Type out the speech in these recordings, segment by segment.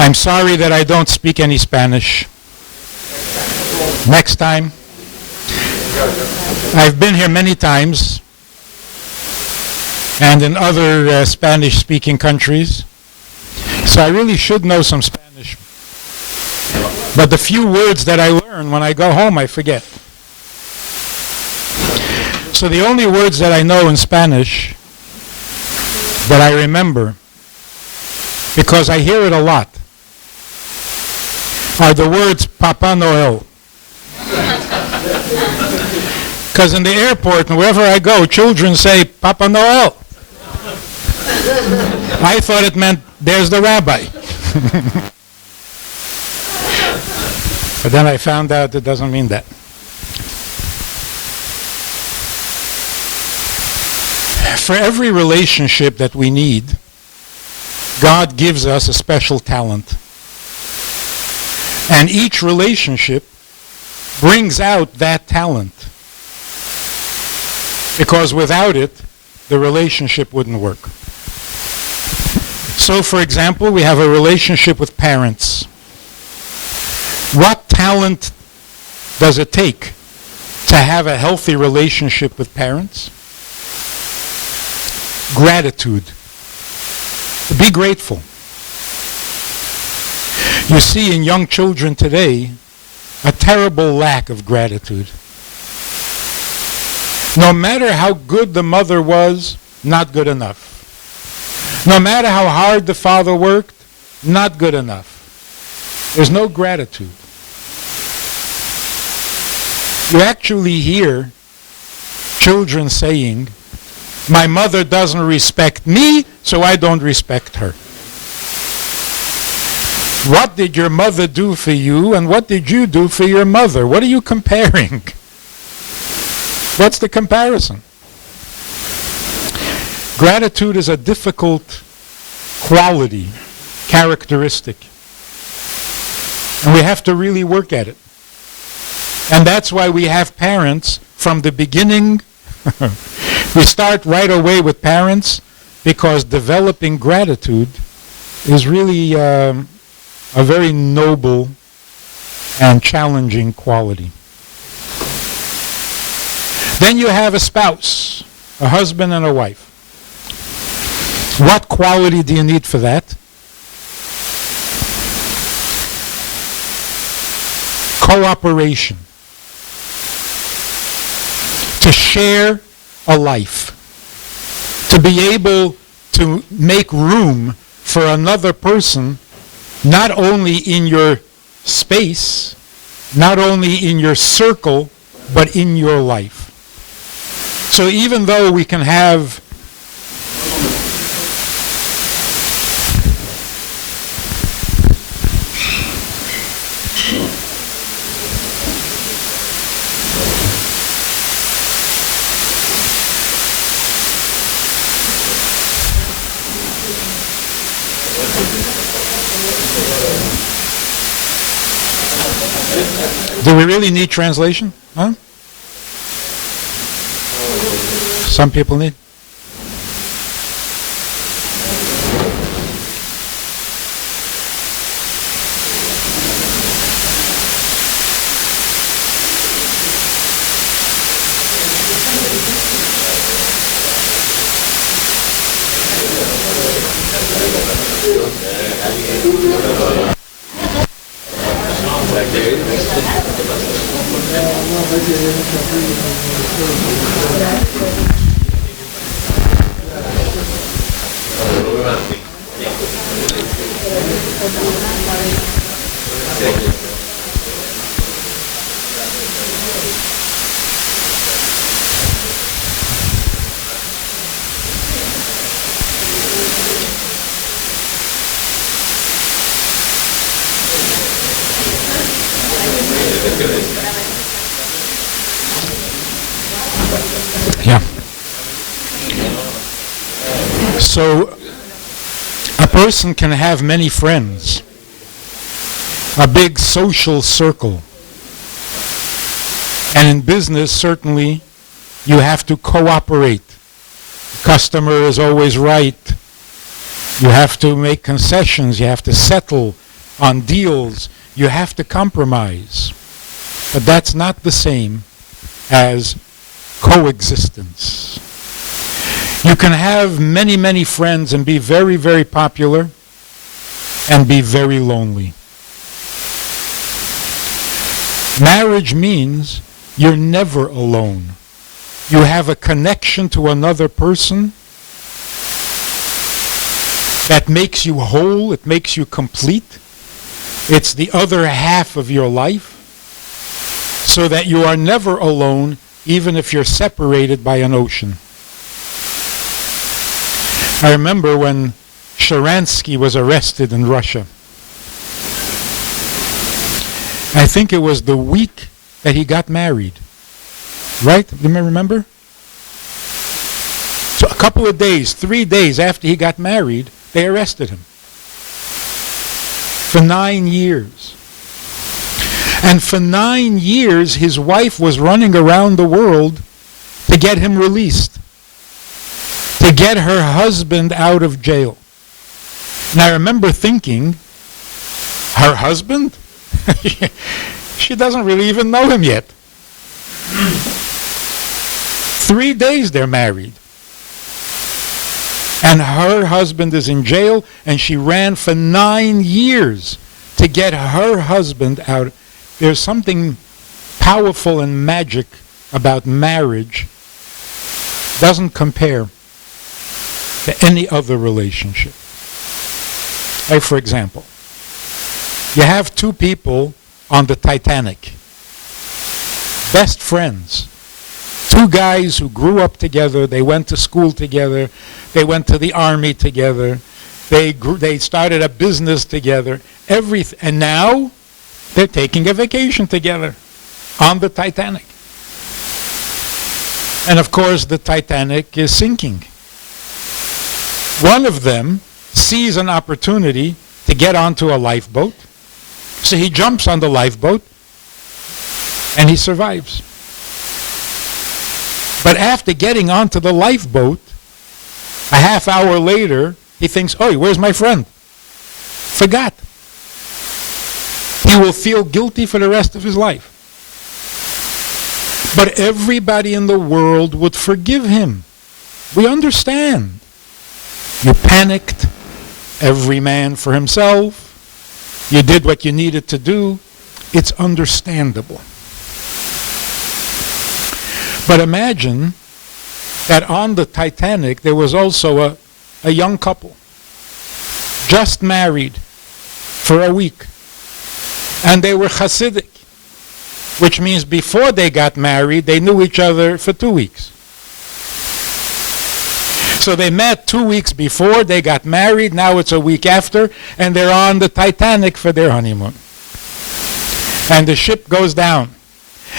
I'm sorry that I don't speak any Spanish. Next time. I've been here many times and in other Spanish-speaking countries, so I really should know some Spanish. But the few words that I learn when I go home, I forget. So the only words that I know in Spanish that I remember, because I hear it a lot, are the words Papa Noel. Because in the airport and wherever I go, children say Papa Noel. I thought it meant there's the Rabbi. But then I found out it doesn't mean that. For every relationship that we need, God gives us a special talent. And each relationship brings out that talent. Because without it, the relationship wouldn't work. So, for example, we have a relationship with parents. What talent does it take to have a healthy relationship with parents? Gratitude. Be grateful. You see in young children today a terrible lack of gratitude. No matter how good the mother was, not good enough. No matter how hard the father worked, not good enough. There's no gratitude. You actually hear children saying, my mother doesn't respect me, so I don't respect her. What did your mother do for you, and what did you do for your mother? What are you comparing? What's the comparison? Gratitude is a difficult quality, characteristic. And we have to really work at it. And that's why we have parents from the beginning. We start right away with parents because developing gratitude is really a very noble and challenging quality. Then you have a spouse, a husband and a wife. What quality do you need for that? Cooperation. To share a life. To be able to make room for another person, not only in your space, not only in your circle, but in your life. So even though we can have do we really need translation? Huh? Some people need. Yeah. So a person can have many friends, a big social circle. And in business, certainly, you have to cooperate. The customer is always right. You have to make concessions. You have to settle on deals. You have to compromise. But that's not the same as coexistence. You can have many, many friends and be very, very popular and be very lonely. Marriage means you're never alone. You have a connection to another person that makes you whole, it makes you complete. It's the other half of your life, so that you are never alone, even if you're separated by an ocean. I remember when Sharansky was arrested in Russia. I think it was the week that he got married. Right? Do you remember? So a couple of days, 3 days after he got married, they arrested him. For 9 years. And for 9 years, his wife was running around the world to get him released. To get her husband out of jail. And I remember thinking, her husband? She doesn't really even know him yet. 3 days they're married. And her husband is in jail, and she ran for 9 years to get her husband out. There's something powerful and magic about marriage. Doesn't compare to any other relationship. Like, for example, you have two people on the Titanic. Best friends. Two guys who grew up together, they went to school together, they went to the army together, they started a business together, and now they're taking a vacation together on the Titanic. And of course the Titanic is sinking. One of them sees an opportunity to get onto a lifeboat, so he jumps on the lifeboat and he survives. But after getting onto the lifeboat, a half hour later, he thinks, oh, where's my friend? Forgot. He will feel guilty for the rest of his life. But everybody in the world would forgive him. We understand. You panicked, every man for himself. You did what you needed to do. It's understandable. But imagine that on the Titanic there was also a young couple, just married for a week. And they were Hasidic, which means before they got married, they knew each other for 2 weeks. So they met 2 weeks before, they got married, now it's a week after, and they're on the Titanic for their honeymoon. And the ship goes down,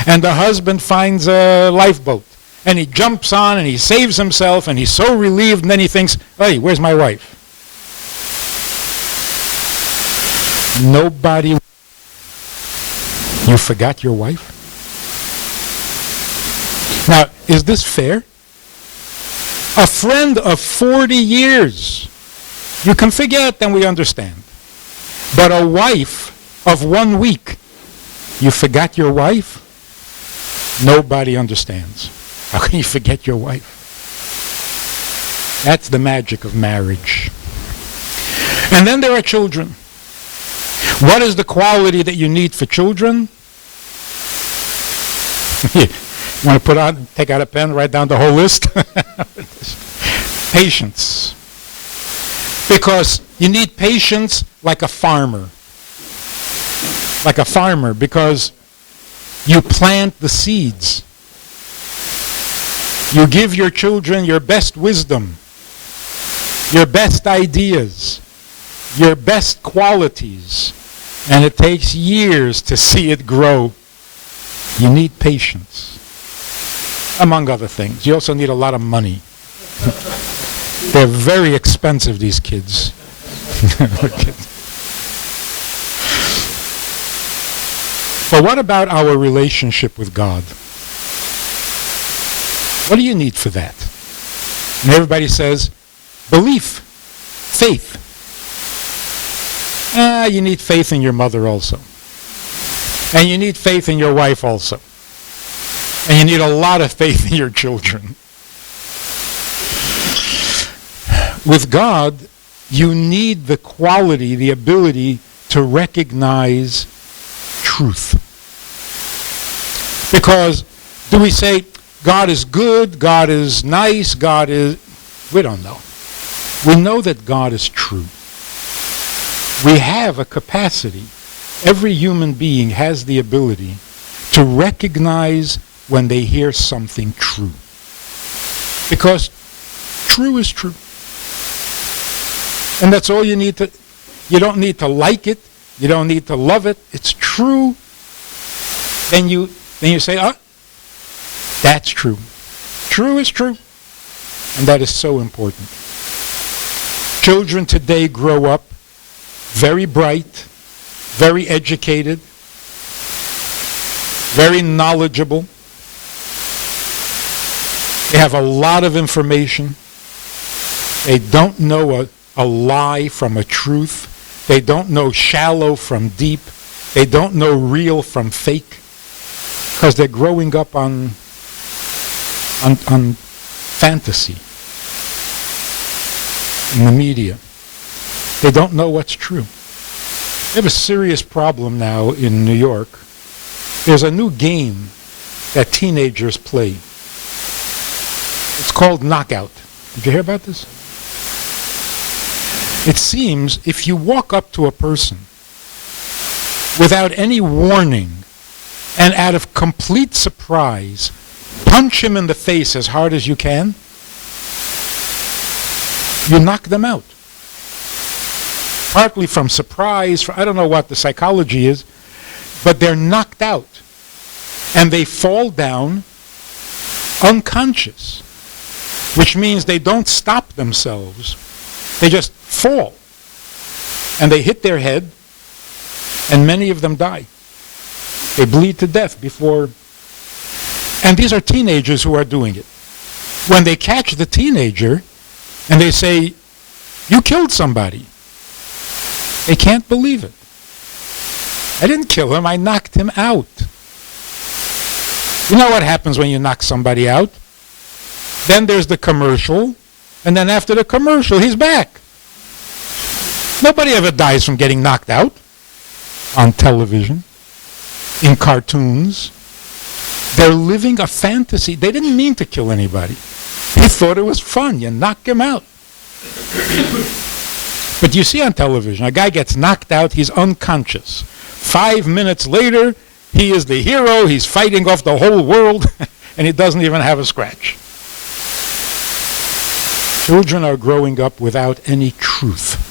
and the husband finds a lifeboat, and he jumps on and he saves himself, and he's so relieved, and then he thinks, hey, where's my wife? Nobody. You forgot your wife? Now, is this fair? A friend of 40 years. You can forget, then we understand. But a wife of 1 week. You forgot your wife? Nobody understands. How can you forget your wife? That's the magic of marriage. And then there are children. What is the quality that you need for children? You want to take out a pen, write down the whole list? Patience. Because you need patience like a farmer. Like a farmer, because you plant the seeds. You give your children your best wisdom, your best ideas, your best qualities, and it takes years to see it grow. You need patience, among other things. You also need a lot of money. They're very expensive, these kids. But what about our relationship with God? What do you need for that? And everybody says, belief, faith. You need faith in your mother also. And you need faith in your wife also. And you need a lot of faith in your children. With God, you need the quality, the ability to recognize truth. Because do we say God is good, God is nice, God is... We don't know. We know that God is true. We have a capacity. Every human being has the ability to recognize when they hear something true. Because true is true. And that's all you need to... You don't need to like it. You don't need to love it. It's true. Then you say, that's true. True is true. And that is so important. Children today grow up very bright, very educated, very knowledgeable. They have a lot of information. They don't know a lie from a truth. They don't know shallow from deep. They don't know real from fake. Because they're growing up on fantasy in the media. They don't know what's true. We have a serious problem now in New York. There's a new game that teenagers play. It's called Knockout. Did you hear about this? It seems if you walk up to a person without any warning and out of complete surprise, punch him in the face as hard as you can, you knock them out. Partly from surprise, I don't know what the psychology is, but they're knocked out. And they fall down unconscious, which means they don't stop themselves. They just fall. And they hit their head, and many of them die. They bleed to death before... And these are teenagers who are doing it. When they catch the teenager, and they say, you killed somebody, they can't believe it. I didn't kill him, I knocked him out. You know what happens when you knock somebody out? Then there's the commercial, and then after the commercial, he's back. Nobody ever dies from getting knocked out on television, in cartoons. They're living a fantasy. They didn't mean to kill anybody. They thought it was fun. You knock him out. But you see on television, a guy gets knocked out, he's unconscious. 5 minutes later, he is the hero, he's fighting off the whole world, and he doesn't even have a scratch. Children are growing up without any truth.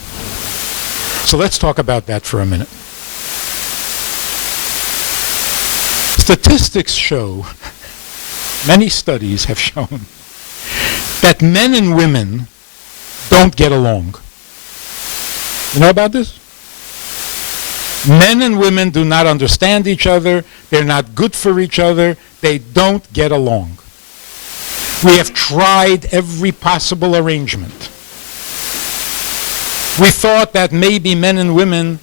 So let's talk about that for a minute. Statistics show, many studies have shown, that men and women don't get along. You know about this? Men and women do not understand each other. They're not good for each other. They don't get along. We have tried every possible arrangement. We thought that maybe men and women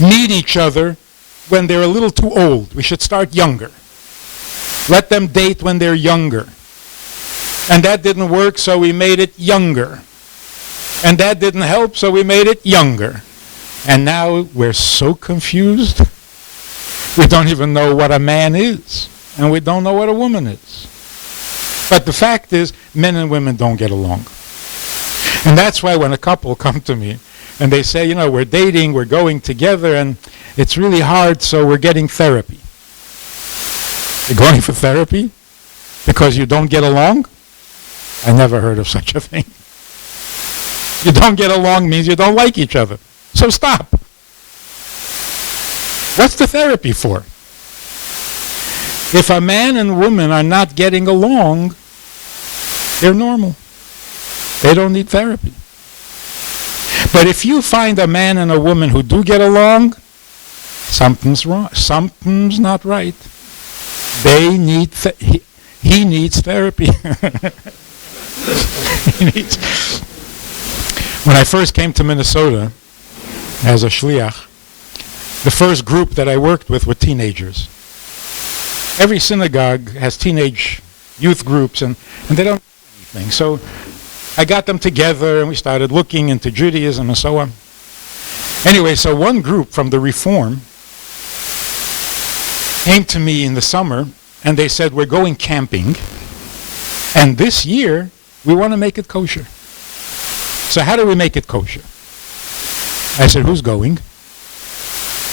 meet each other when they're a little too old. We should start younger. Let them date when they're younger. And that didn't work, so we made it younger. And that didn't help, so we made it younger. And now we're so confused. We don't even know what a man is. And we don't know what a woman is. But the fact is, men and women don't get along. And that's why when a couple come to me and they say, you know, we're dating, we're going together, and it's really hard, so we're getting therapy. You're going for therapy because you don't get along? I never heard of such a thing. You don't get along means you don't like each other. So stop. What's the therapy for? If a man and woman are not getting along, they're normal. They don't need therapy. But if you find a man and a woman who do get along, something's wrong. Something's not right. They need he needs therapy. When I first came to Minnesota, as a shliach, the first group that I worked with were teenagers. Every synagogue has teenage youth groups, and they don't do anything. So I got them together, and we started looking into Judaism and so on. Anyway, so one group from the Reform came to me in the summer, and they said, we're going camping, and this year we want to make it kosher. So how do we make it kosher? I said, who's going?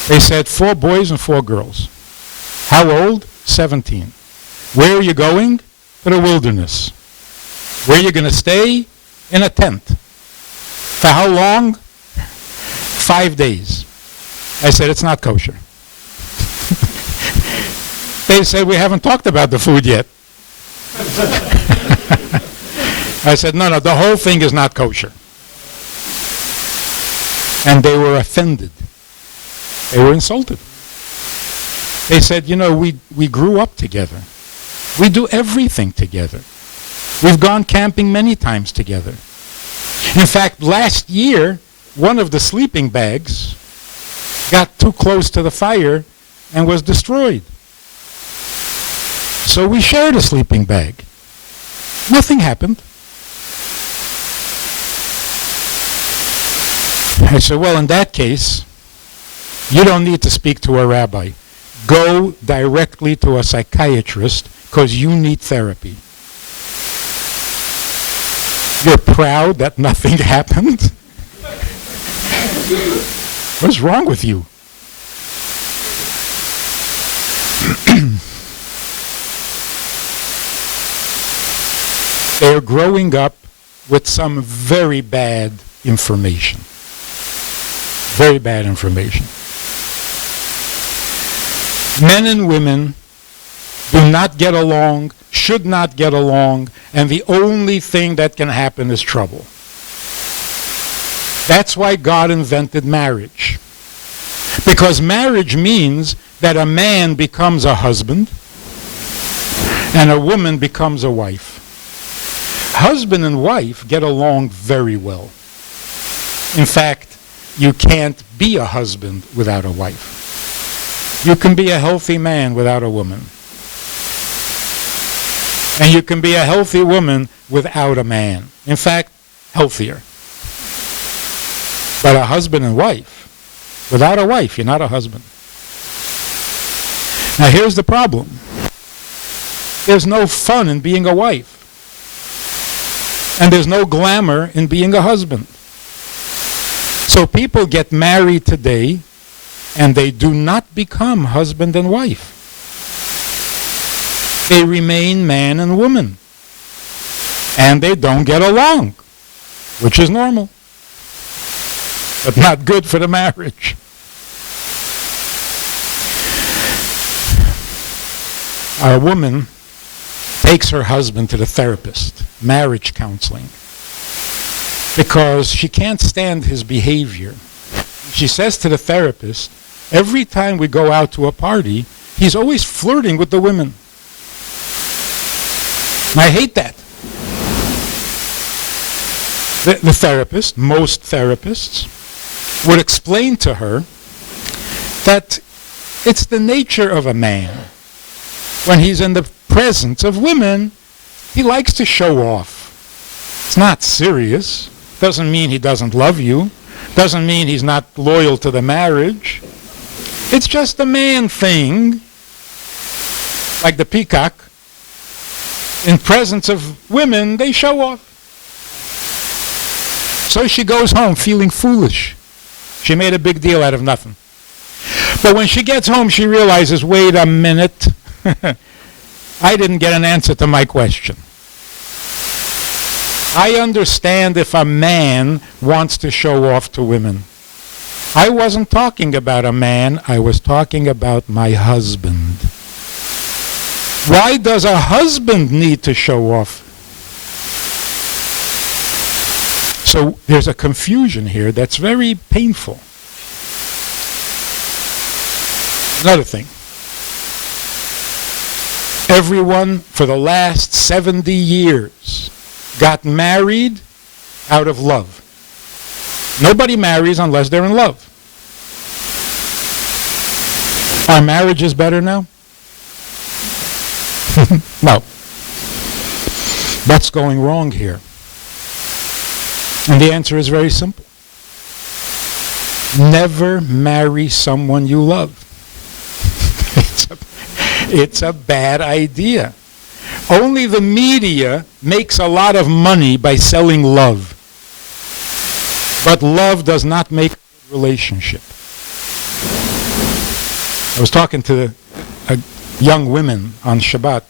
They said 4 boys and 4 girls. How old? 17. Where are you going? To the wilderness. Where are you going to stay? In a tent. For how long? 5 days. I said, it's not kosher. They said, we haven't talked about the food yet. I said, no, the whole thing is not kosher. And they were offended. They were insulted. They said, we grew up together. We do everything together. We've gone camping many times together. In fact, last year, one of the sleeping bags got too close to the fire and was destroyed. So we shared a sleeping bag. Nothing happened. I said, well, in that case, you don't need to speak to a rabbi. Go directly to a psychiatrist because you need therapy. You're proud that nothing happened? What's wrong with you? They're growing up with some very bad information. Very bad information. Men and women do not get along, should not get along, and the only thing that can happen is trouble. That's why God invented marriage. Because marriage means that a man becomes a husband and a woman becomes a wife. Husband and wife get along very well. In fact, you can't be a husband without a wife. You can be a healthy man without a woman. And you can be a healthy woman without a man. In fact, healthier. But a husband and wife, without a wife, you're not a husband. Now here's the problem. There's no fun in being a wife. And there's no glamour in being a husband. So people get married today and they do not become husband and wife. They remain man and woman. And they don't get along, which is normal, but not good for the marriage. A woman takes her husband to the therapist, marriage counseling, because she can't stand his behavior. She says to the therapist, every time we go out to a party, he's always flirting with the women. And I hate that. The therapist, most therapists, would explain to her that it's the nature of a man. When he's in the presence of women, he likes to show off. It's not serious. Doesn't mean he doesn't love you. Doesn't mean he's not loyal to the marriage. It's just a man thing, like the peacock. In presence of women, they show off. So she goes home feeling foolish. She made a big deal out of nothing. But when she gets home, she realizes, wait a minute, I didn't get an answer to my question. I understand if a man wants to show off to women. I wasn't talking about a man, I was talking about my husband. Why does a husband need to show off? So there's a confusion here that's very painful. Another thing. Everyone for the last 70 years got married out of love. Nobody marries unless they're in love. Our marriage is better now? No. What's going wrong here? And the answer is very simple. Never marry someone you love. It's a bad idea. Only the media makes a lot of money by selling love. But love does not make a good relationship. I was talking to young women on Shabbat,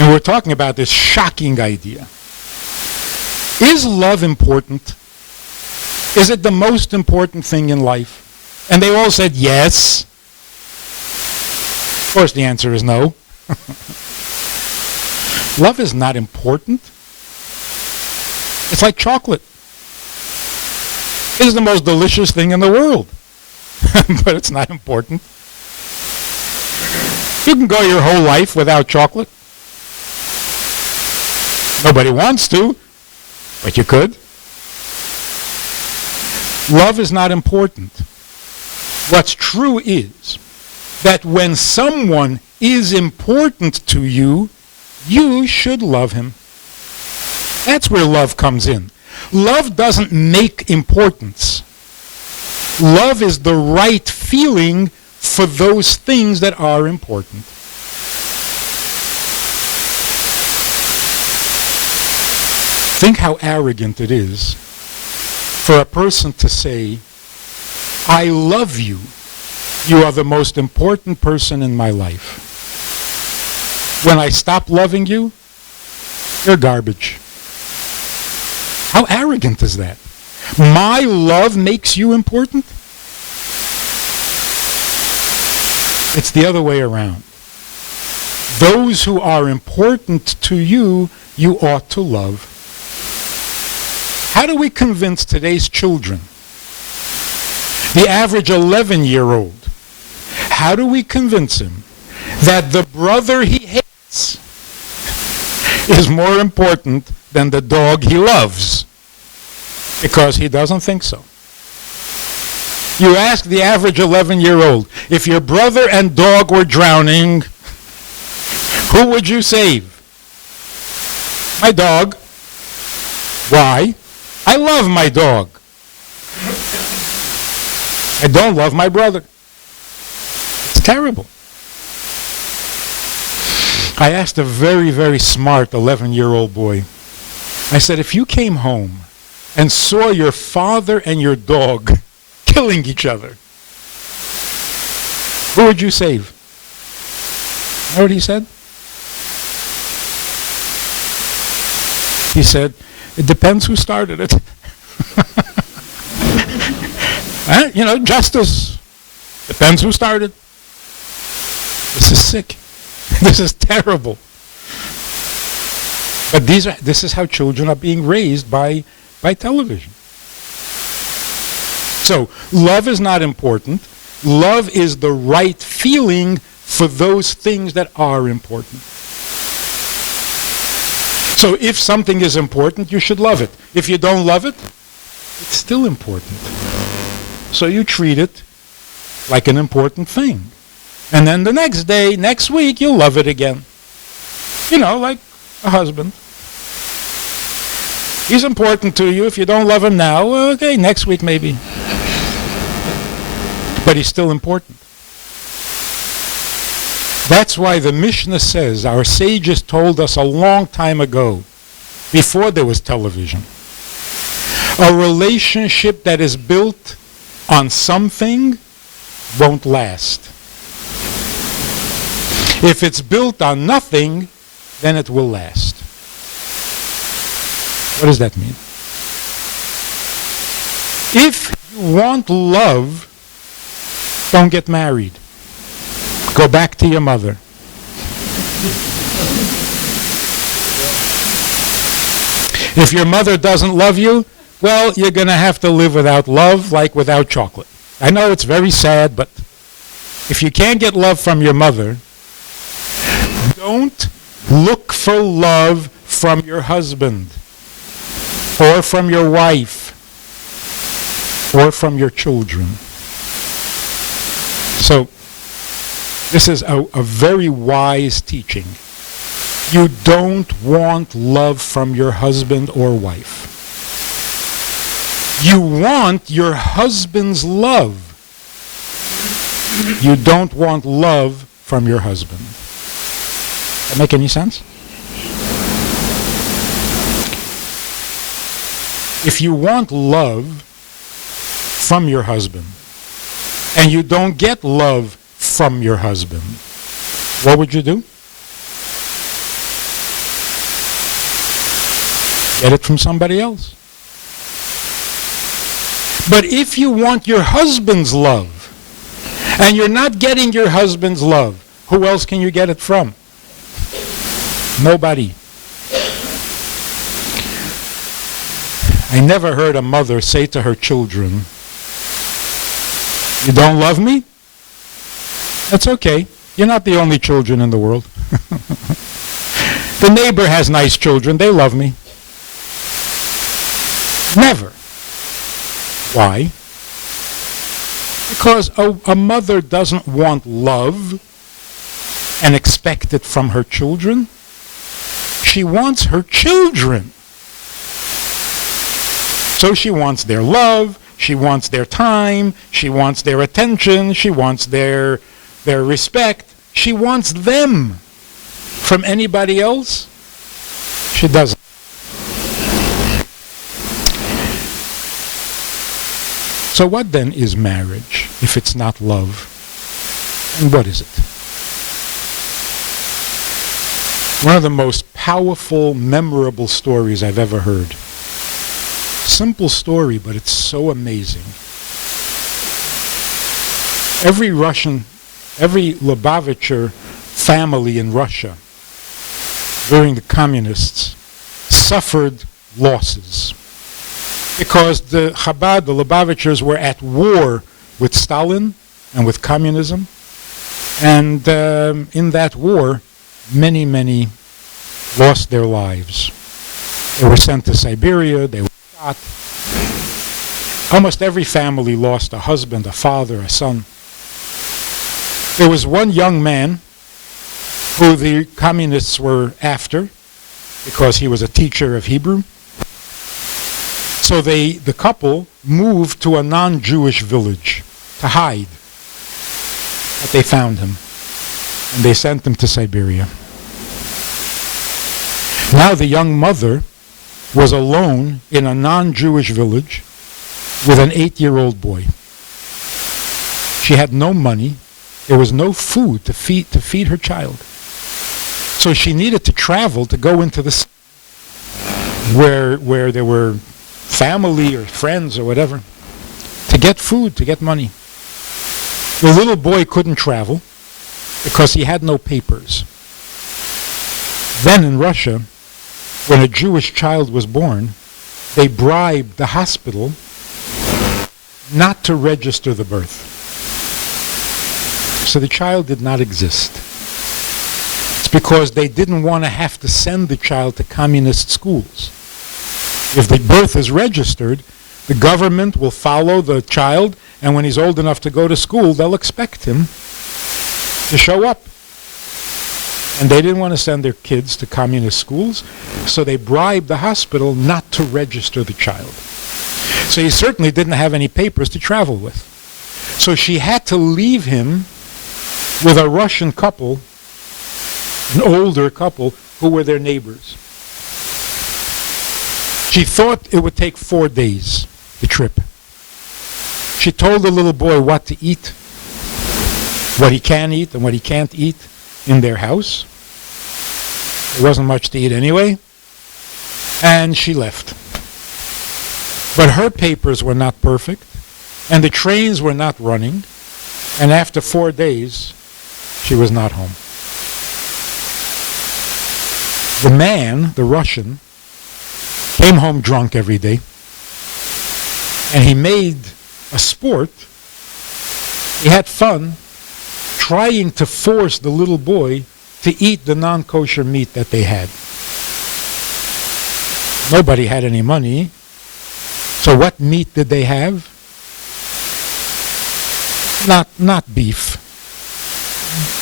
and we're talking about this shocking idea. Is love important? Is it the most important thing in life? And they all said yes. Of course, the answer is no. Love is not important. It's like chocolate. It is the most delicious thing in the world. But it's not important. You can go your whole life without chocolate. Nobody wants to, but you could. Love is not important. What's true is that when someone is important to you, you should love him. That's where love comes in. Love doesn't make importance. Love is the right feeling for those things that are important. Think how arrogant it is for a person to say, I love you. You are the most important person in my life. When I stop loving you, you're garbage. How arrogant is that? My love makes you important? It's the other way around. Those who are important to you, you ought to love. How do we convince today's children, the average 11-year-old, how do we convince him that the brother he hates is more important than the dog he loves? Because he doesn't think so. You ask the average 11-year-old, if your brother and dog were drowning, who would you save? My dog. Why? I love my dog. I don't love my brother. It's terrible. I asked a very, very smart 11-year-old boy, I said, if you came home and saw your father and your dog killing each other, who would you save? You know what he said? He said, it depends who started it. Justice. Depends who started. This is sick. This is terrible. But this is how children are being raised by television. So, love is not important. Love is the right feeling for those things that are important. So if something is important, you should love it. If you don't love it, it's still important. So you treat it like an important thing. And then the next day, next week, you'll love it again. Like a husband. He's important to you. If you don't love him now, well, okay, next week maybe. But he's still important. That's why the Mishnah says, our sages told us a long time ago, before there was television, a relationship that is built on something won't last. If it's built on nothing, then it will last. What does that mean? If you want love, don't get married. Go back to your mother. If your mother doesn't love you, well, you're going to have to live without love, like without chocolate. I know it's very sad, but if you can't get love from your mother, don't look for love from your husband, or from your wife, or from your children. So this is a very wise teaching. You don't want love from your husband or wife. You want your husband's love. You don't want love from your husband. Does that make any sense? If you want love from your husband and you don't get love from your husband, what would you do? Get it from somebody else. But if you want your husband's love and you're not getting your husband's love, who else can you get it from? Nobody. I never heard a mother say to her children, "You don't love me? That's okay. You're not the only children in the world. The neighbor has nice children. They love me." Never. Why? Because a mother doesn't want love and expect it from her children. She wants her children. So she wants their love, she wants their time, she wants their attention, she wants their respect. She wants them. From anybody else, she doesn't. So what then is marriage if it's not love? And what is it? One of the most powerful, memorable stories I've ever heard. Simple story, but it's so amazing. Every Lubavitcher family in Russia during the communists suffered losses. Because the Chabad, the Lubavitchers, were at war with Stalin and with communism. And in that war, many, many lost their lives. They were sent to Siberia, they were shot. Almost every family lost a husband, a father, a son. There was one young man who the communists were after because he was a teacher of Hebrew. So the couple moved to a non-Jewish village to hide. But they found him, and they sent him to Siberia. Now the young mother was alone in a non-Jewish village with an 8-year-old boy. She had no money. There was no food to feed her child. So she needed to travel to go into the city where there were family or friends or whatever, to get food, to get money. The little boy couldn't travel because he had no papers. Then in Russia, when a Jewish child was born, they bribed the hospital not to register the birth. So the child did not exist. It's because they didn't want to have to send the child to communist schools. If the birth is registered, the government will follow the child, and when he's old enough to go to school, they'll expect him to show up. And they didn't want to send their kids to communist schools, so they bribed the hospital not to register the child. So he certainly didn't have any papers to travel with. So she had to leave him with a Russian couple, an older couple, who were their neighbors. She thought it would take 4 days, the trip. She told the little boy what to eat, what he can eat and what he can't eat in their house. There wasn't much to eat anyway. And she left. But her papers were not perfect, and the trains were not running, and after 4 days, she was not home. The man, the Russian, came home drunk every day, and he made a sport. He had fun trying to force the little boy to eat the non-kosher meat that they had. Nobody had any money, so what meat did they have? not beef.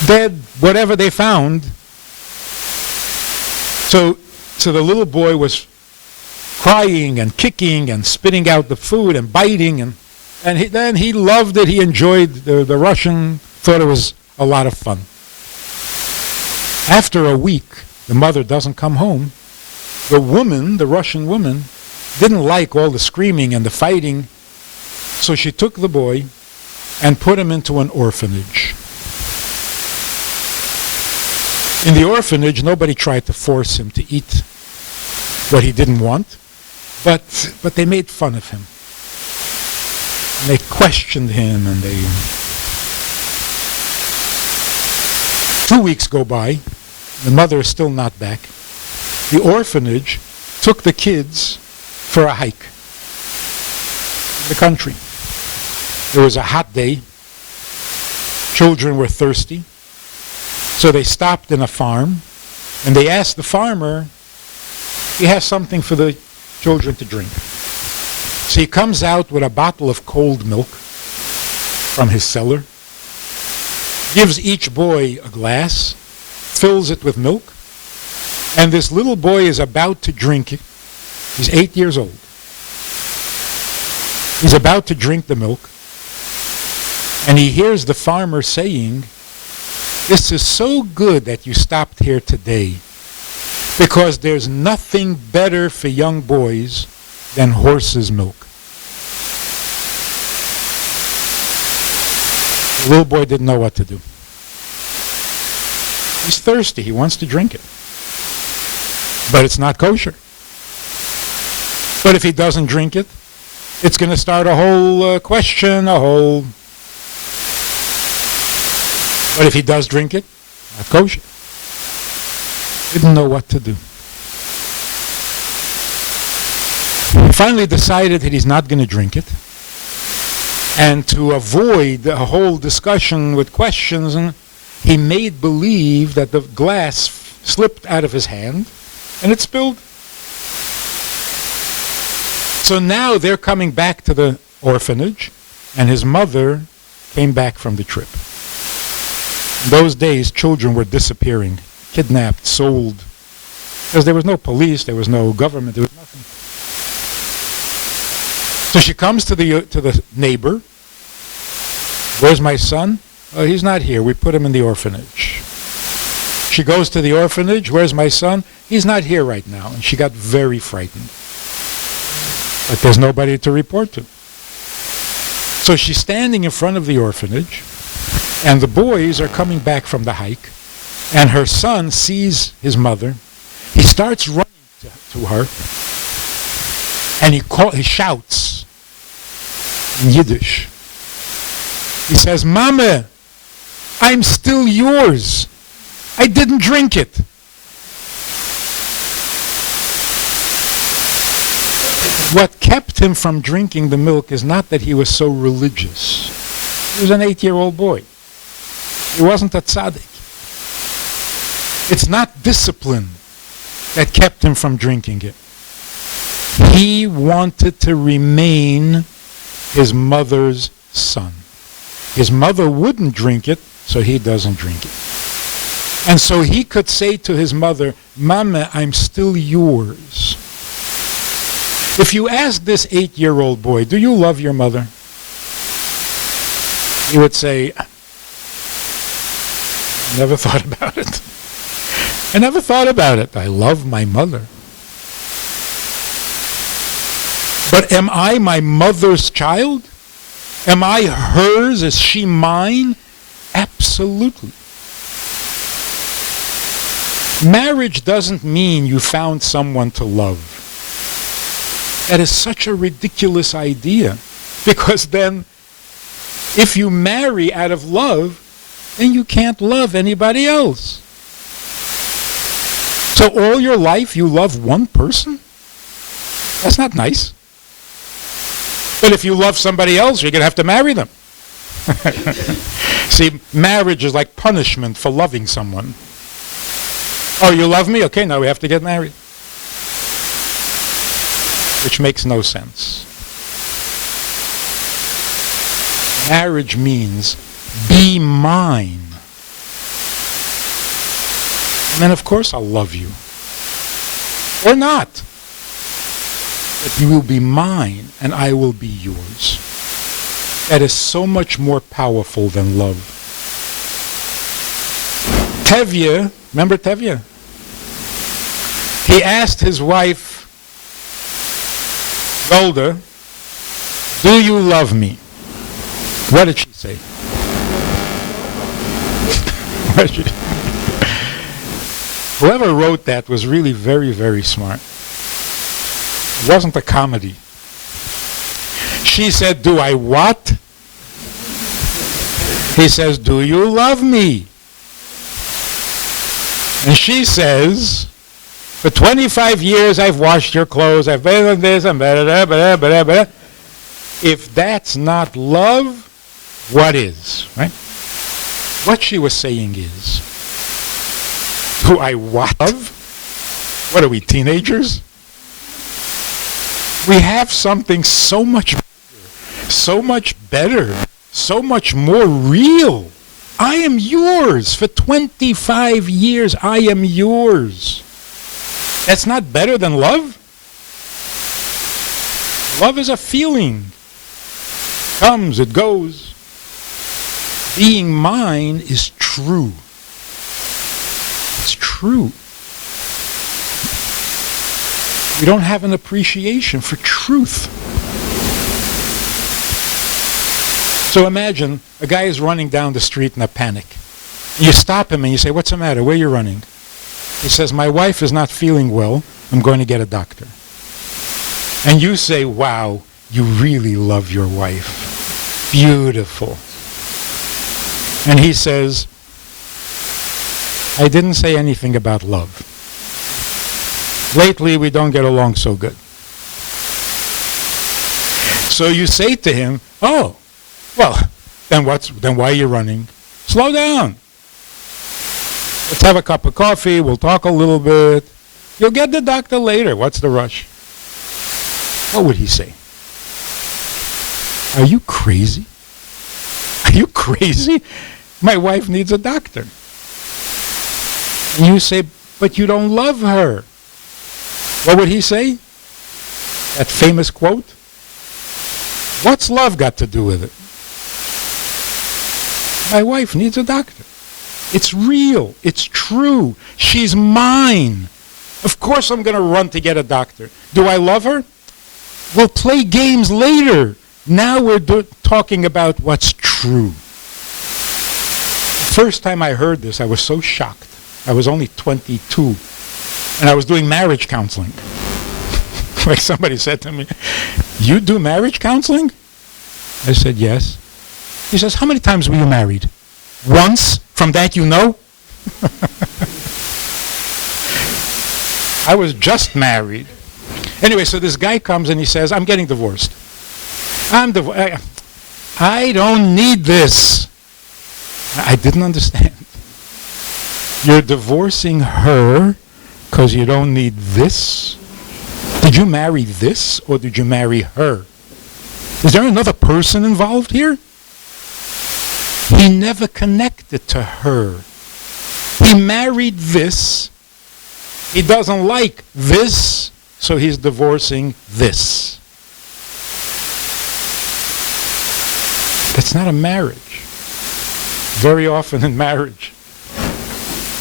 Dead, whatever they found. So the little boy was crying and kicking and spitting out the food and biting, and then he loved it. He enjoyed the Russian, thought it was a lot of fun. After a week, the mother doesn't come home. The woman, the Russian woman, didn't like all the screaming and the fighting, so she took the boy and put him into an orphanage. In the orphanage, nobody tried to force him to eat what he didn't want, but they made fun of him. And they questioned him, and 2 weeks go by. The mother is still not back. The orphanage took the kids for a hike in the country. It was a hot day. Children were thirsty. So they stopped in a farm, and they asked the farmer, he has something for the children to drink. So he comes out with a bottle of cold milk from his cellar, gives each boy a glass, fills it with milk, and this little boy is about to drink it. He's 8 years old. He's about to drink the milk, and he hears the farmer saying, "This is so good that you stopped here today, because there's nothing better for young boys than horse's milk." The little boy didn't know what to do. He's thirsty. He wants to drink it. But it's not kosher. But if he doesn't drink it, it's going to start a whole question, But if he does drink it, not kosher. Didn't know what to do. He finally decided that he's not going to drink it. And to avoid a whole discussion with questions, he made believe that the glass slipped out of his hand and it spilled. So now they're coming back to the orphanage, and his mother came back from the trip. In those days, children were disappearing, kidnapped, sold, because there was no police, there was no government, there was nothing. So she comes to the neighbor. "Where's my son?" "Oh, he's not here. We put him in the orphanage." She goes to the orphanage. "Where's my son?" "He's not here right now." And she got very frightened. But there's nobody to report to. So she's standing in front of the orphanage, and the boys are coming back from the hike, and her son sees his mother. He starts running to her, and he shouts in Yiddish. He says, "Mama, I'm still yours. I didn't drink it." What kept him from drinking the milk is not that he was so religious. He was an 8-year-old boy. He wasn't a tzaddik. It's not discipline that kept him from drinking it. He wanted to remain his mother's son. His mother wouldn't drink it, so he doesn't drink it. And so he could say to his mother, "Mama, I'm still yours." If you ask this 8-year-old boy, "Do you love your mother?" he would say, "I never thought about it. I never thought about it. I love my mother. But am I my mother's child? Am I hers? Is she mine?" Absolutely. Marriage doesn't mean you found someone to love. That is such a ridiculous idea, because then if you marry out of love, then you can't love anybody else. So all your life you love one person? That's not nice. But if you love somebody else, you're going to have to marry them. See, marriage is like punishment for loving someone. "Oh, you love me? Okay, now we have to get married." Which makes no sense. Marriage means be mine. And then, of course, I'll love you. Or not. But you will be mine, and I will be yours. That is so much more powerful than love. Tevye, remember Tevye? He asked his wife, Golda, do you love me? What did she say? Whoever wrote that was really very, very smart. It wasn't a comedy. She said, do I what? He says, do you love me? And she says, for 25 years I've washed your clothes, I've done this, and blah, blah, blah, blah, blah. If that's not love, what is? Right? What she was saying is, do I what? Love? What are we, teenagers? We have something so much better, so much more real. I am yours. For 25 years, I am yours. That's not better than love? Love is a feeling. Comes, it goes. Being mine is true. It's true. We don't have an appreciation for truth. So imagine a guy is running down the street in a panic. You stop him and you say, what's the matter? Where are you running? He says, my wife is not feeling well. I'm going to get a doctor. And you say, wow, you really love your wife. Beautiful. And he says, I didn't say anything about love. Lately, we don't get along so good. So you say to him, oh, well, then why are you running? Slow down. Let's have a cup of coffee. We'll talk a little bit. You'll get the doctor later. What's the rush? What would he say? Are you crazy? Are you crazy? My wife needs a doctor. And you say, but you don't love her. What would he say? That famous quote? What's love got to do with it? My wife needs a doctor. It's real. It's true. She's mine. Of course I'm going to run to get a doctor. Do I love her? We'll play games later. Now we're talking about what's true. The first time I heard this, I was so shocked. I was only 22, and I was doing marriage counseling. Like somebody said to me, you do marriage counseling? I said, yes. He says, how many times were you married? Once? From that you know? I was just married. Anyway, so this guy comes and he says, I'm getting divorced. I don't need this. I didn't understand. You're divorcing her because you don't need this? Did you marry this or did you marry her? Is there another person involved here? He never connected to her. He married this. He doesn't like this, so he's divorcing this. That's not a marriage. Very often in marriage,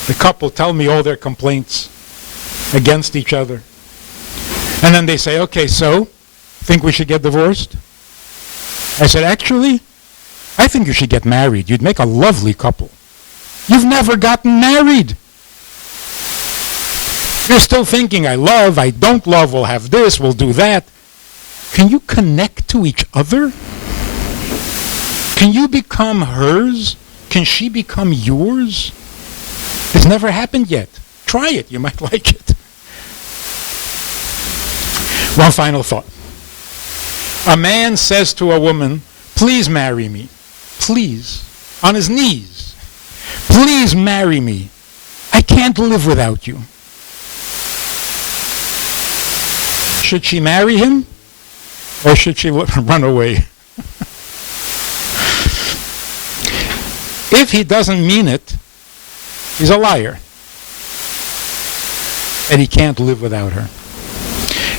the couple tell me all their complaints against each other. And then they say, okay, so, think we should get divorced? I said, actually, I think you should get married. You'd make a lovely couple. You've never gotten married. You're still thinking, I love, I don't love, we'll have this, we'll do that. Can you connect to each other? Can you become hers? Can she become yours? It's never happened yet. Try it, you might like it. One final thought. A man says to a woman, please marry me. Please. On his knees. Please marry me. I can't live without you. Should she marry him? Or should she run away? If he doesn't mean it, he's a liar. And he can't live without her.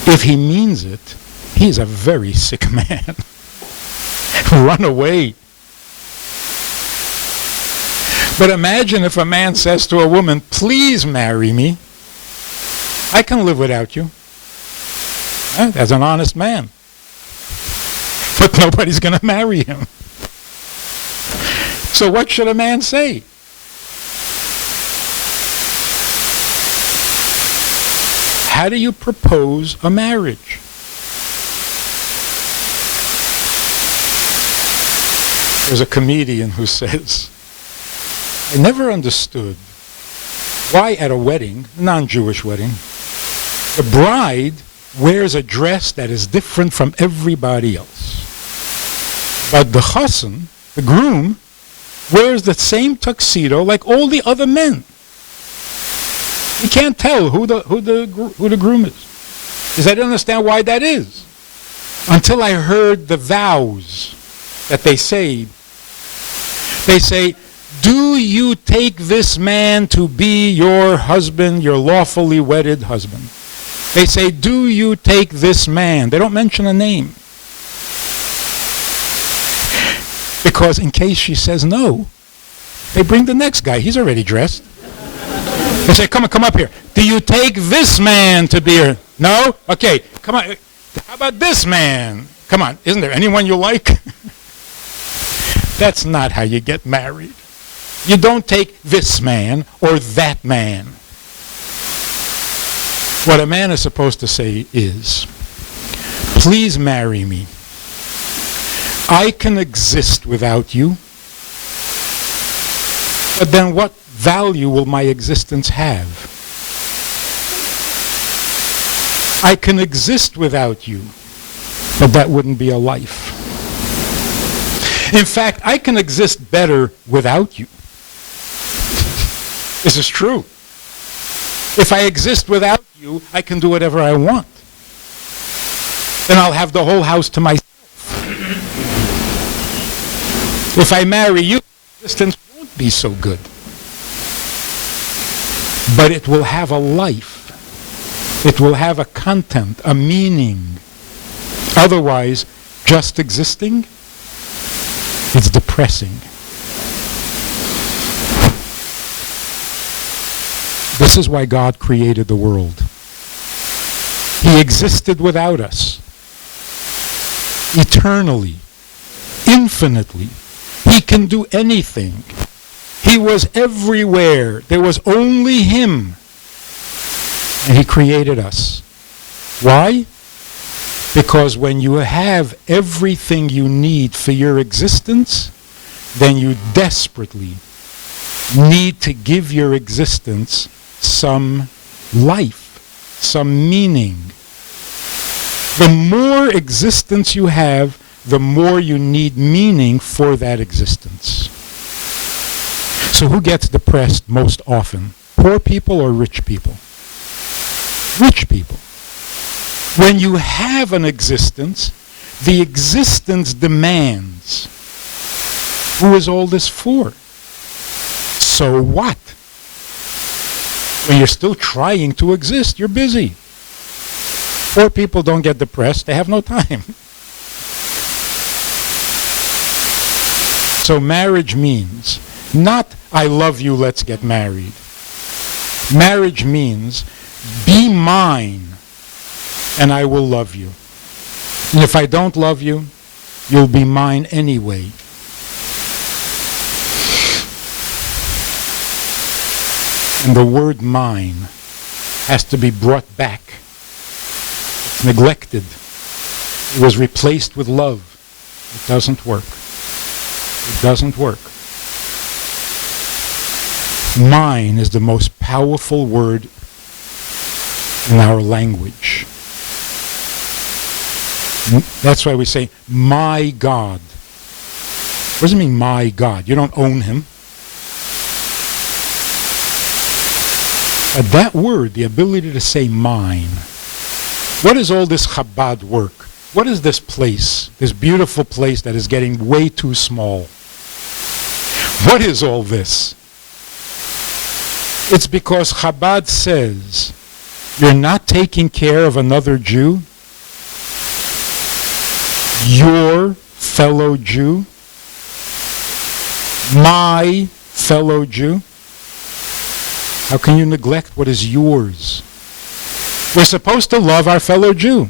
If he means it, he's a very sick man. Run away. But imagine if a man says to a woman, please marry me. I can live without you. As an honest man. But nobody's going to marry him. So what should a man say? How do you propose a marriage? There's a comedian who says, I never understood why at a wedding, non-Jewish wedding, the bride wears a dress that is different from everybody else. But the chassan, the groom, wears the same tuxedo like all the other men. You can't tell who the groom is. Because I didn't understand why that is. Until I heard the vows that they say. They say, do you take this man to be your husband, your lawfully wedded husband? They say, do you take this man? They don't mention a name. Because in case she says no, they bring the next guy. He's already dressed. They say, come up here. Do you take this man to be her? No? Okay, come on. How about this man? Come on, isn't there anyone you like? That's not how you get married. You don't take this man or that man. What a man is supposed to say is, please marry me. I can exist without you, but then what value will my existence have? I can exist without you, but that wouldn't be a life. In fact, I can exist better without you. This is true. If I exist without you, I can do whatever I want. Then I'll have the whole house to myself. If I marry you, existence won't be so good. But it will have a life. It will have a content, a meaning. Otherwise, just existing, it's depressing. This is why God created the world. He existed without us. Eternally. Infinitely. He can do anything. He was everywhere. There was only Him. And He created us. Why? Because when you have everything you need for your existence, then you desperately need to give your existence some life, some meaning. The more existence you have, the more you need meaning for that existence. So who gets depressed most often? Poor people or rich people? Rich people. When you have an existence, the existence demands, who is all this for? So what? When you're still trying to exist, you're busy. Poor people don't get depressed, they have no time. So marriage means not, I love you, let's get married. Marriage means, be mine, and I will love you. And if I don't love you, you'll be mine anyway. And the word mine has to be brought back. It's neglected. It was replaced with love. It doesn't work. It doesn't work. Mine is the most powerful word in our language. That's why we say, my God. What does it mean, my God? You don't own Him. But that word, the ability to say mine, what is all this Chabad work? What is this place, this beautiful place that is getting way too small? What is all this? It's because Chabad says, you're not taking care of another Jew, your fellow Jew, my fellow Jew. How can you neglect what is yours? We're supposed to love our fellow Jew.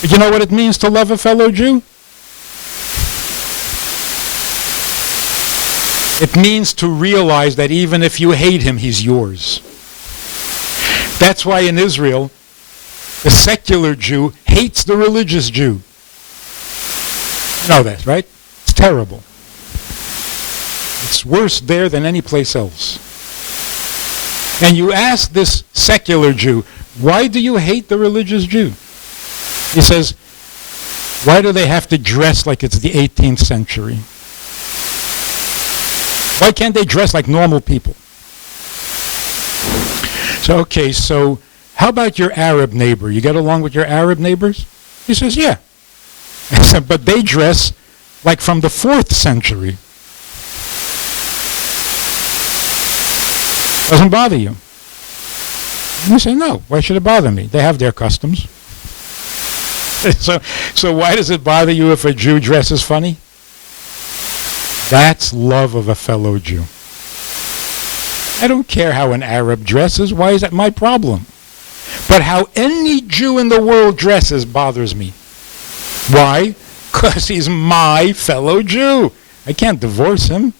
But you know what it means to love a fellow Jew? It means to realize that even if you hate him, he's yours. That's why in Israel, the secular Jew hates the religious Jew. You know that, right? It's terrible. It's worse there than any place else. And you ask this secular Jew, why do you hate the religious Jew? He says, why do they have to dress like it's the 18th century? Why can't they dress like normal people? So, okay, so how about your Arab neighbor? You get along with your Arab neighbors? He says, yeah. I said, but they dress like from the 4th century. Doesn't bother you. And you say, no, why should it bother me? They have their customs. So why does it bother you if a Jew dresses funny? That's love of a fellow Jew. I don't care how an Arab dresses. Why is that my problem? But how any Jew in the world dresses bothers me. Why? Because he's my fellow Jew. I can't divorce him.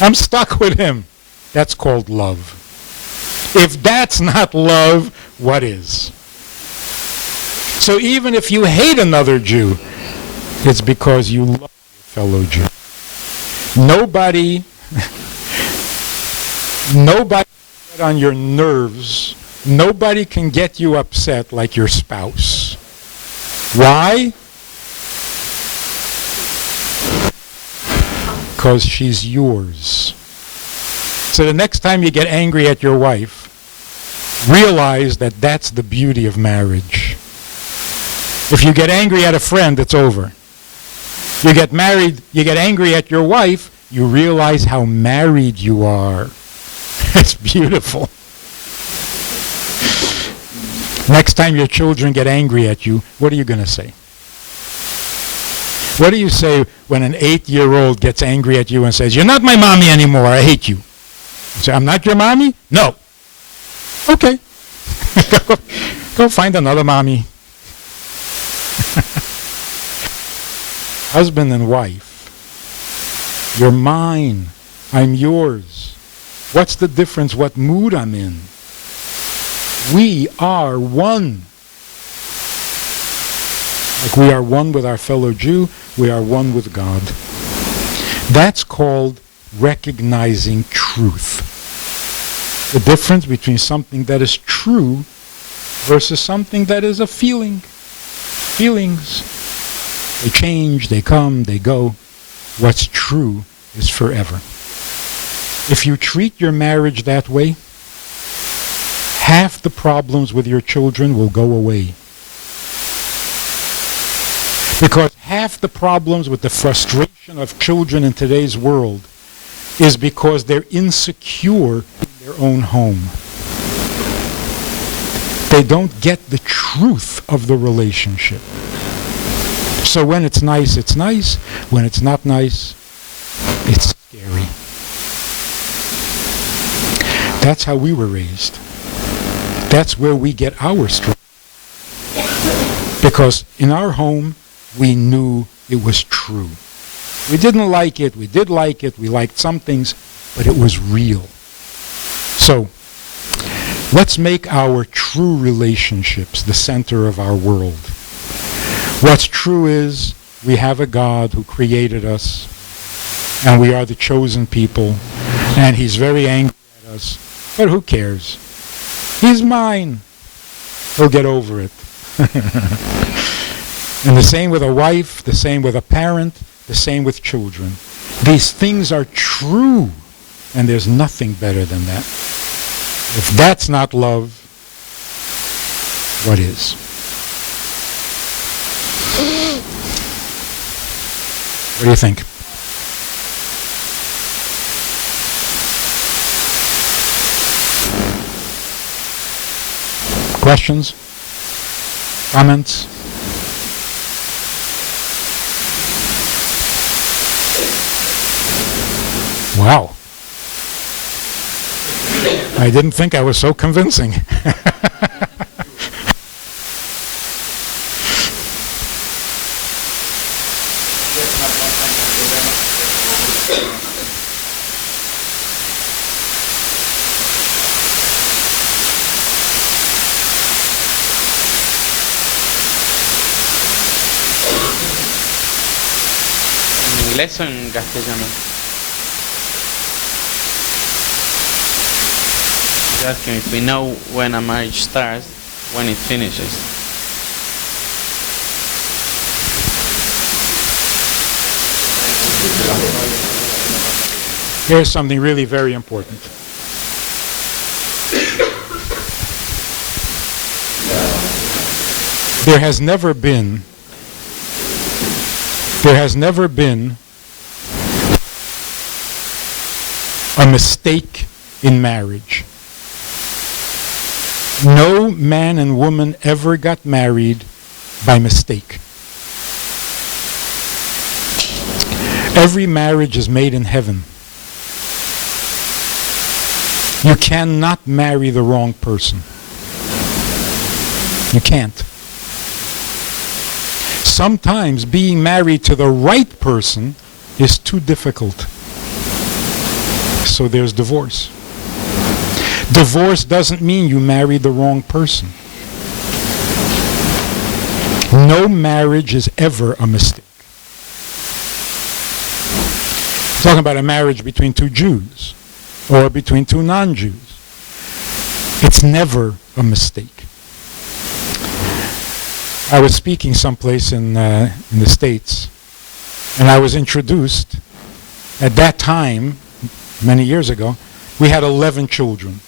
I'm stuck with him. That's called love. If that's not love, what is? So even if you hate another Jew, it's because you love your fellow Jew. Nobody get on your nerves. Nobody can get you upset like your spouse. Why? Because she's yours. So the next time you get angry at your wife, realize that that's the beauty of marriage. If you get angry at a friend, it's over. You get married, you get angry at your wife, you realize how married you are. It's beautiful. Next time your children get angry at you, what are you going to say? What do you say when an 8-year-old gets angry at you and says, you're not my mommy anymore, I hate you? You say, I'm not your mommy? No. Okay. Go find another mommy. Husband and wife, you're mine, I'm yours. What's the difference what mood I'm in? We are one. Like we are one with our fellow Jew, we are one with God. That's called recognizing truth. The difference between something that is true versus something that is a feeling. Feelings, they change, they come, they go. What's true is forever. If you treat your marriage that way, half the problems with your children will go away. Because half the problems with the frustration of children in today's world is because they're insecure in their own home. They don't get the truth of the relationship. So when it's nice, it's nice. When it's not nice, it's scary. That's how we were raised. That's where we get our strength. Because in our home, we knew it was true. We didn't like it, we did like it, we liked some things, but it was real. So, let's make our true relationships the center of our world. What's true is we have a God who created us, and we are the chosen people, and he's very angry at us, but who cares? He's mine. He'll get over it. And the same with a wife, the same with a parent, the same with children. These things are true, and there's nothing better than that. If that's not love, what is? What do you think? Questions? Comments? Wow. I didn't think I was so convincing. ¿En inglés o en castellano? He's asking if we know when a marriage starts, when it finishes. Here's something really very important. There has never been a mistake in marriage. No man and woman ever got married by mistake. Every marriage is made in heaven. You cannot marry the wrong person. You can't. Sometimes being married to the right person is too difficult. So there's divorce. Divorce doesn't mean you married the wrong person. No marriage is ever a mistake. I'm talking about a marriage between two Jews or between two non-Jews. It's never a mistake. I was speaking someplace in the States, and I was introduced. At that time, many years ago, we had 11 children.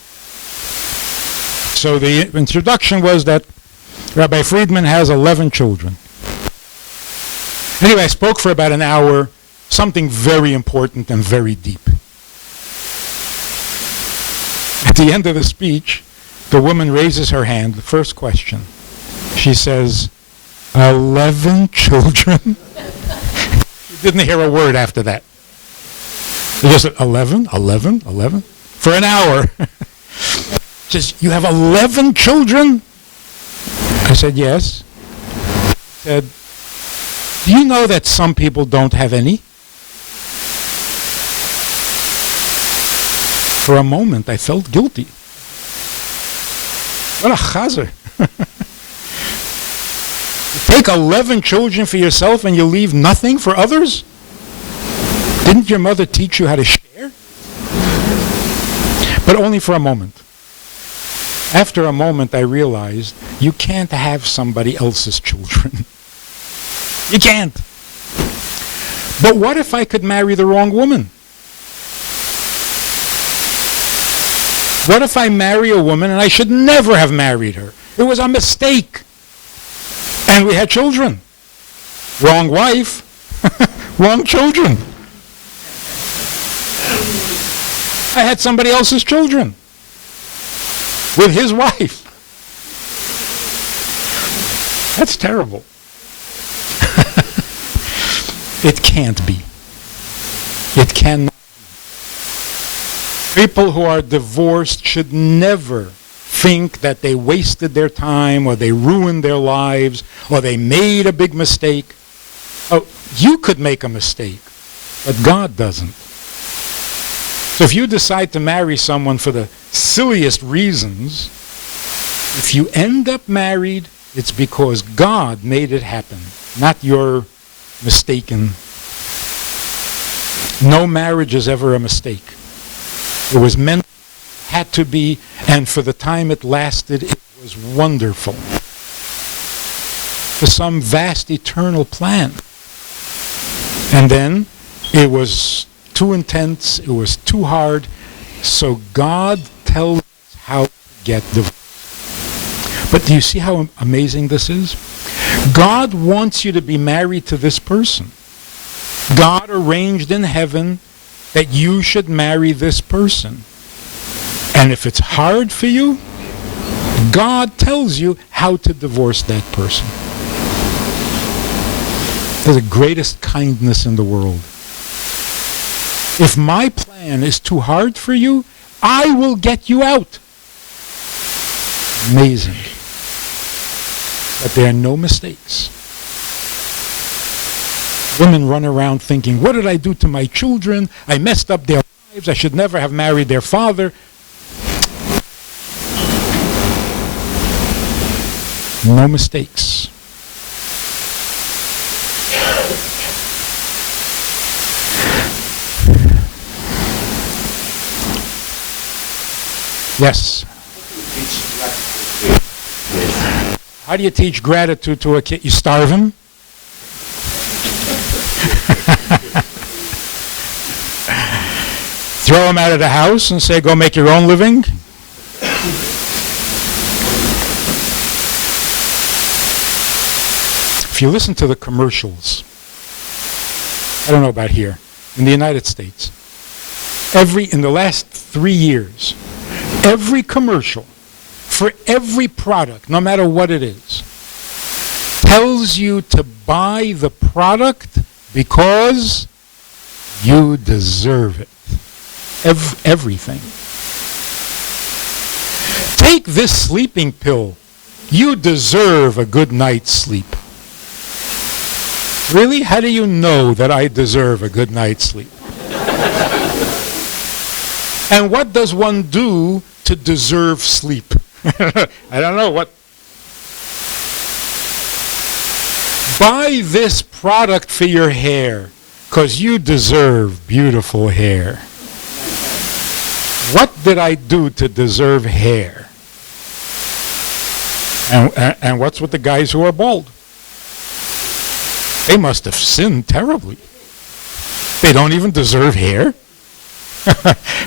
So the introduction was that Rabbi Friedman has 11 children. Anyway, I spoke for about an hour, something very important and very deep. At the end of the speech, the woman raises her hand, the first question. She says, 11 children? She didn't hear a word after that. She just said, 11, 11, 11? For an hour. She says, you have 11 children? I said, yes. She said, do you know that some people don't have any? For a moment, I felt guilty. What a chazer. You take 11 children for yourself and you leave nothing for others? Didn't your mother teach you how to share? But only for a moment. After a moment, I realized you can't have somebody else's children. You can't. But what if I could marry the wrong woman? What if I marry a woman and I should never have married her? It was a mistake. And we had children. Wrong wife, wrong children. I had somebody else's children with his wife. That's terrible. It can't be. It cannot be. People who are divorced should never think that they wasted their time or they ruined their lives or they made a big mistake. Oh, you could make a mistake, but God doesn't. So if you decide to marry someone for the silliest reasons, if you end up married, it's because God made it happen, not your mistaken. No marriage is ever a mistake. It was meant, had to be, and for the time it lasted, it was wonderful. For some vast eternal plan. And then it was too intense, it was too hard, so God tells us how to get divorced. But do you see how amazing this is? God wants you to be married to this person. God arranged in heaven that you should marry this person. And if it's hard for you, God tells you how to divorce that person. That's the greatest kindness in the world. If my plan is too hard for you, I will get you out. Amazing. But there are no mistakes. Women run around thinking, what did I do to my children? I messed up their lives. I should never have married their father. No mistakes. Yes. How do you teach gratitude to a kid? You starve him? Throw him out of the house and say, go make your own living? If you listen to the commercials, I don't know about here, in the United States, in the last 3 years, every commercial for every product, no matter what it is, tells you to buy the product because you deserve it. Everything. Take this sleeping pill. You deserve a good night's sleep. Really? How do you know that I deserve a good night's sleep? And what does one do to deserve sleep? I don't know what. Buy this product for your hair because you deserve beautiful hair. What did I do to deserve hair? And what's with the guys who are bald? They must have sinned terribly. They don't even deserve hair.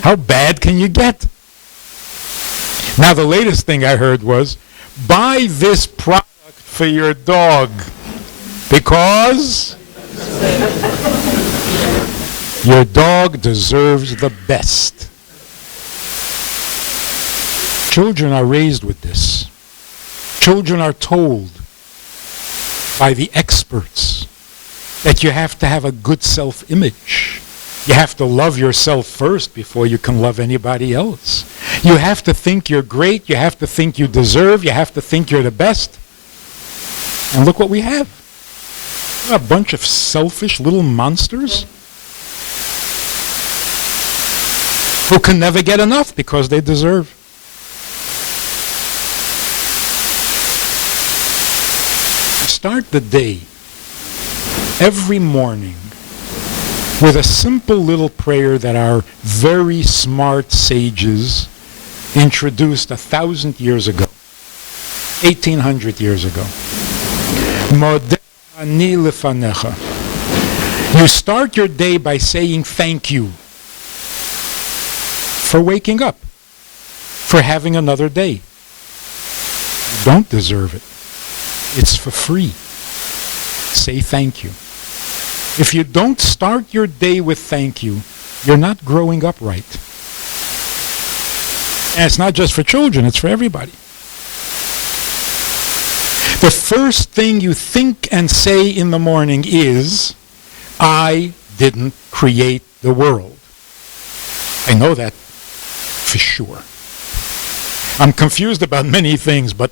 How bad can you get? Now the latest thing I heard was, buy this product for your dog because your dog deserves the best. Children are raised with this. Children are told by the experts that you have to have a good self-image. You have to love yourself first before you can love anybody else. You have to think you're great. You have to think you deserve. You have to think you're the best. And look what we have. A bunch of selfish little monsters who can never get enough because they deserve. Start the day every morning with a simple little prayer that our very smart sages introduced 1,000 years ago, 1,800 years ago. Modeh ani lefanecha. You start your day by saying thank you for waking up, for having another day. You don't deserve it. It's for free. Say thank you. If you don't start your day with thank you, you're not growing up right. And it's not just for children, it's for everybody. The first thing you think and say in the morning is, I didn't create the world. I know that for sure. I'm confused about many things, but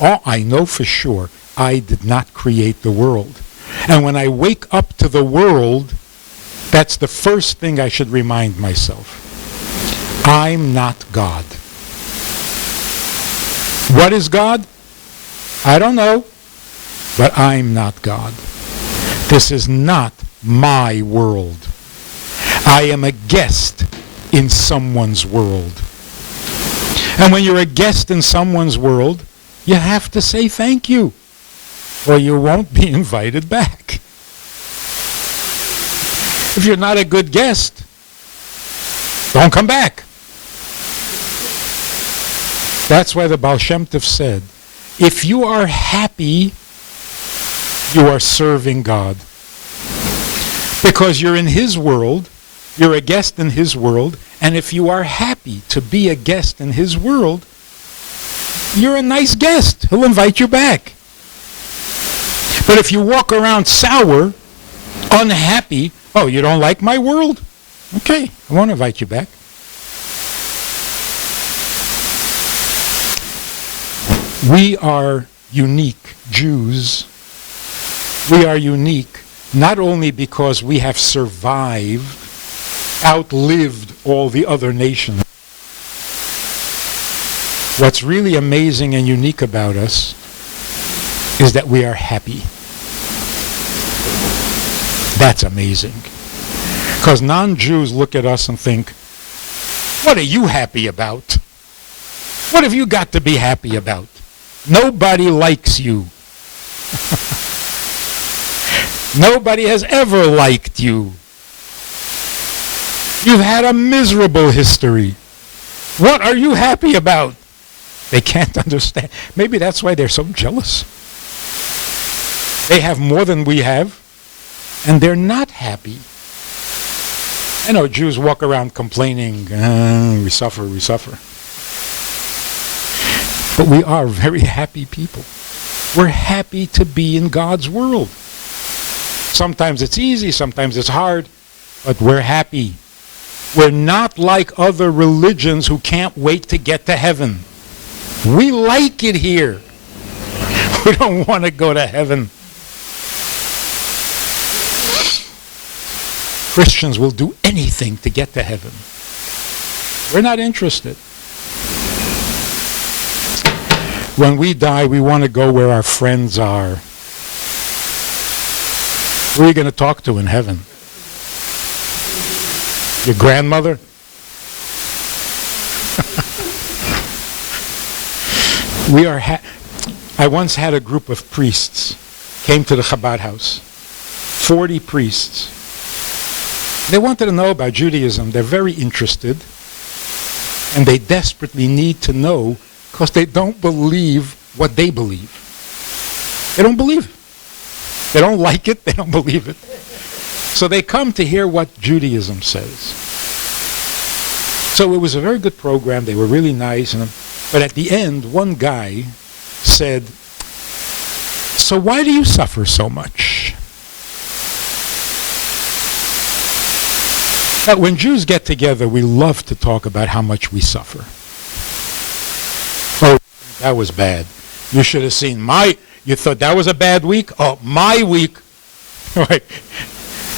all I know for sure, I did not create the world. And when I wake up to the world, that's the first thing I should remind myself. I'm not God. What is God? I don't know, but I'm not God. This is not my world. I am a guest in someone's world. And when you're a guest in someone's world, you have to say thank you, or you won't be invited back. If you're not a good guest, don't come back. That's why the Baal Shem Tov said, if you are happy, you are serving God. Because you're in His world, you're a guest in His world, and if you are happy to be a guest in His world, you're a nice guest. He'll invite you back. But if you walk around sour, unhappy, oh, you don't like my world? Okay, I won't invite you back. We are unique Jews. We are unique not only because we have survived, outlived all the other nations. What's really amazing and unique about us is that we are happy. That's amazing. Because non-Jews look at us and think, what are you happy about? What have you got to be happy about? Nobody likes you. Nobody has ever liked you. You've had a miserable history. What are you happy about? They can't understand. Maybe that's why they're so jealous. They have more than we have, and they're not happy. I know Jews walk around complaining, we suffer, we suffer. But we are very happy people. We're happy to be in God's world. Sometimes it's easy, sometimes it's hard, but we're happy. We're not like other religions who can't wait to get to heaven. We like it here. We don't want to go to heaven. Christians will do anything to get to heaven. We're not interested. When we die, we want to go where our friends are. Who are you going to talk to in heaven? Your grandmother? I once had a group of priests came to the Chabad house. 40 priests. They wanted to know about Judaism. They're very interested. And they desperately need to know because they don't believe what they believe. They don't believe it. They don't like it. They don't believe it. So they come to hear what Judaism says. So it was a very good program. They were really nice. But at the end, one guy said, so why do you suffer so much? Now, when Jews get together, we love to talk about how much we suffer. Oh, that was bad. You should have seen you thought that was a bad week? Oh, my week. Right.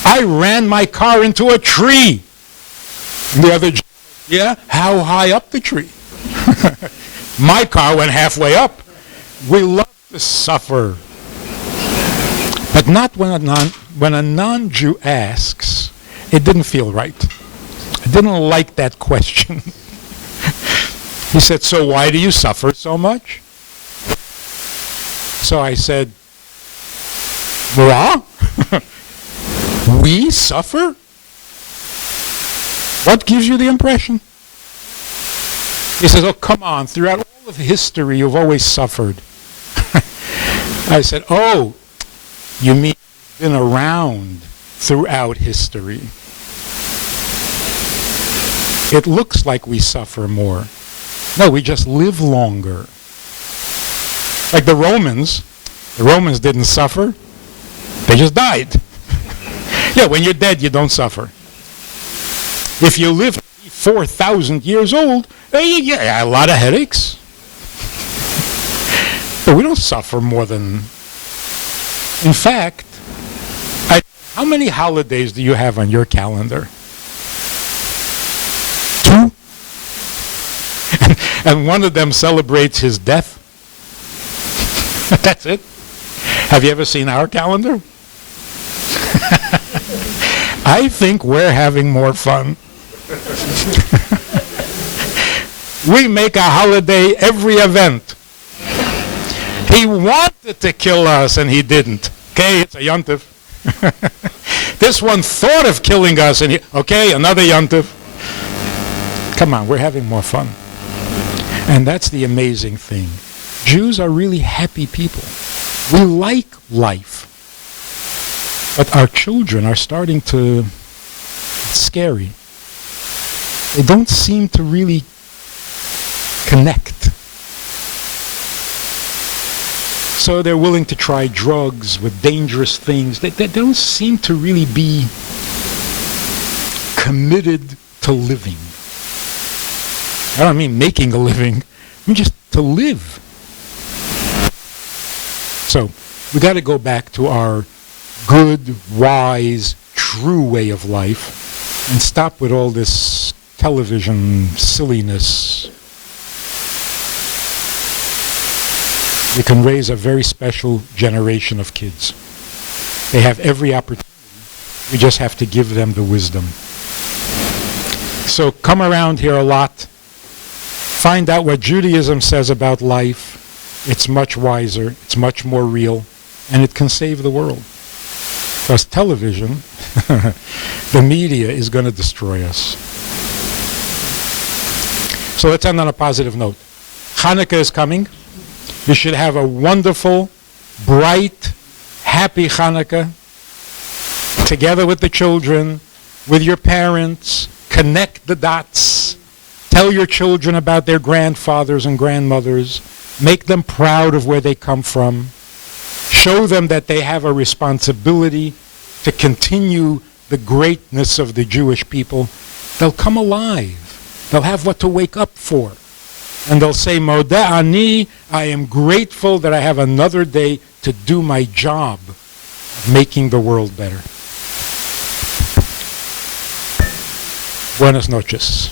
I ran my car into a tree. The other Jew, yeah, how high up the tree? My car went halfway up. We love to suffer. But not when a non-Jew asks. It didn't feel right. I didn't like that question. He said, so why do you suffer so much? So I said, Ra? We suffer? What gives you the impression? He says, oh, come on. Throughout all of history, you've always suffered. I said, oh, you mean you've been around throughout history. It looks like we suffer more. No, we just live longer. Like the Romans didn't suffer. They just died. Yeah, when you're dead, you don't suffer. If you live 4,000 years old, you get a lot of headaches. But we don't suffer more than... In fact, how many holidays do you have on your calendar? 2? And one of them celebrates his death. That's it. Have you ever seen our calendar? I think we're having more fun. We make a holiday every event. He wanted to kill us and he didn't. Okay, it's a yontif. This one thought of killing us and okay, another yontif. Come on, we're having more fun. And that's the amazing thing. Jews are really happy people. We like life. But our children are starting to... It's scary. They don't seem to really connect. So they're willing to try drugs with dangerous things. They don't seem to really be committed to living. I don't mean making a living, I mean just to live. So we got to go back to our good, wise, true way of life and stop with all this television silliness. We can raise a very special generation of kids. They have every opportunity. We just have to give them the wisdom. So come around here a lot. Find out what Judaism says about life. It's much wiser. It's much more real. And it can save the world. Because television, the media, is going to destroy us. So let's end on a positive note. Hanukkah is coming. You should have a wonderful, bright, happy Hanukkah together with the children, with your parents. Connect the dots. Tell your children about their grandfathers and grandmothers. Make them proud of where they come from. Show them that they have a responsibility to continue the greatness of the Jewish people. They'll come alive. They'll have what to wake up for. And they'll say, Modeh ani, I am grateful that I have another day to do my job of making the world better. Buenas noches.